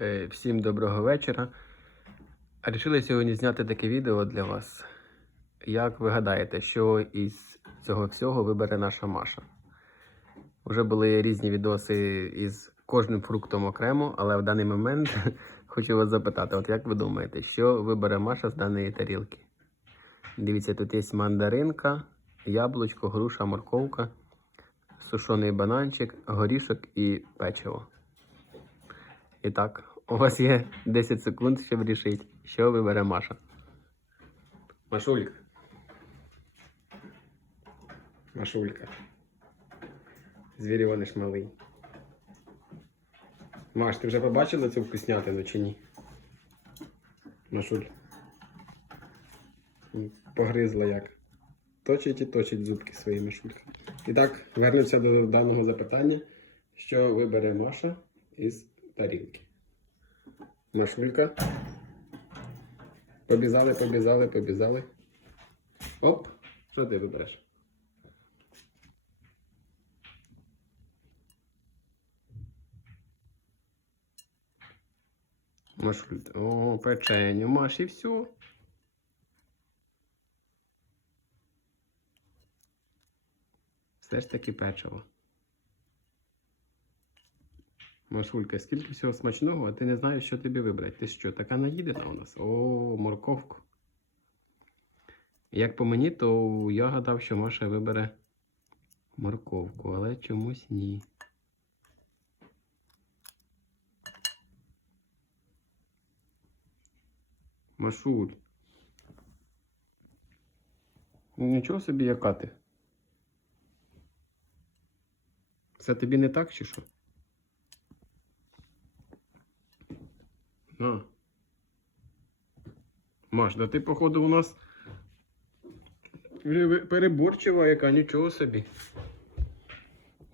Е, Всім доброго вечора. Рішили сьогодні зняти таке відео для вас. Як ви гадаєте, що із цього всього вибере наша Маша? Вже були різні відоси із кожним фруктом окремо, але в даний момент хочу вас запитати: от як ви думаєте, що вибере Маша з даної тарілки? Дивіться, тут є мандаринка, яблучко, груша, морковка, сушений бананчик, горішок і печиво. І так, у вас є 10 секунд, щоб рішити, що вибере Маша. Машулька. Машулька. Звірюваниш малий. Маш, ти вже побачила цю вкуснятину чи ні? Машуль. Погризла як. Точить і точить зубки свої Машулька. І так, вернемося до даного запитання. Що вибере Маша із тарілки? Машулька. Побізали, побізали, побізали. Оп, що ти вибереш? Машуль. О, печеню, Маш, і все. Все ж таки печиво. Машулька, скільки всього смачного, а ти не знаєш, що тобі вибрати. Ти що, така наїдена у нас? О, морковку. Як по мені, то я гадав, що Маша вибере морковку, але чомусь ні. Машуль. Ну, Нічого собі, яка ти. Це тобі не так чи що? На. Маш, да ти, походу, у нас переборчива яка, нічого собі.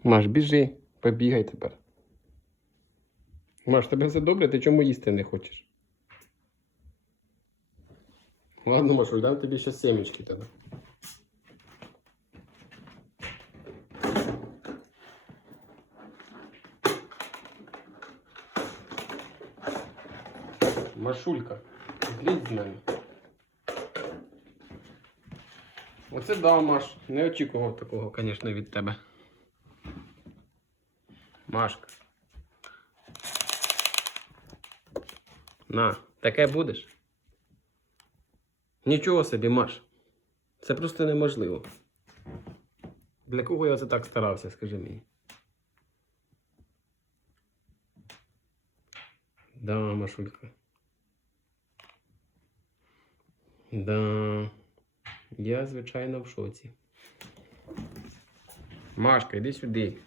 Маш, біжи, побігай тепер. Маш, тебе все добре, ти чому їсти не хочеш? Ладно, Маш, дам тобі ще семечки тоді. Машулька, злізь з мене. Оце да, Маш. Не очікував такого, звісно, від тебе. Машка. На, таке будеш? Нічого собі, Маш. Це просто неможливо. Для кого я це так старався, скажи мені? Да, Машулька. Да. Я, звичайно, в шоці. Машка, йди сюди.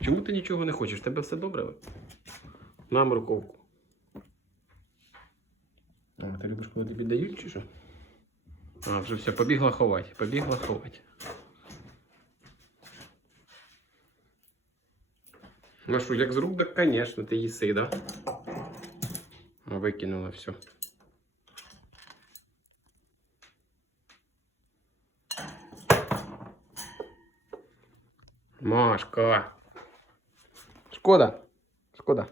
Чому ти нічого не хочеш? Тебе все добре? На морковку. А, ти любиш, коли тобі дають чи що? А, вже все, побігла ховати, побігла ховати. Ну що, як з рук, так, звісно, ти їси, да? Викинула все. Машка. Шкода. Шкода.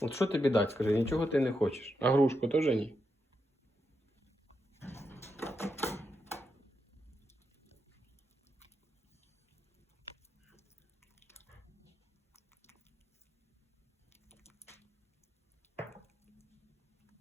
От що тобі дати, скажи, нічого ти не хочеш. А грушку теж ні.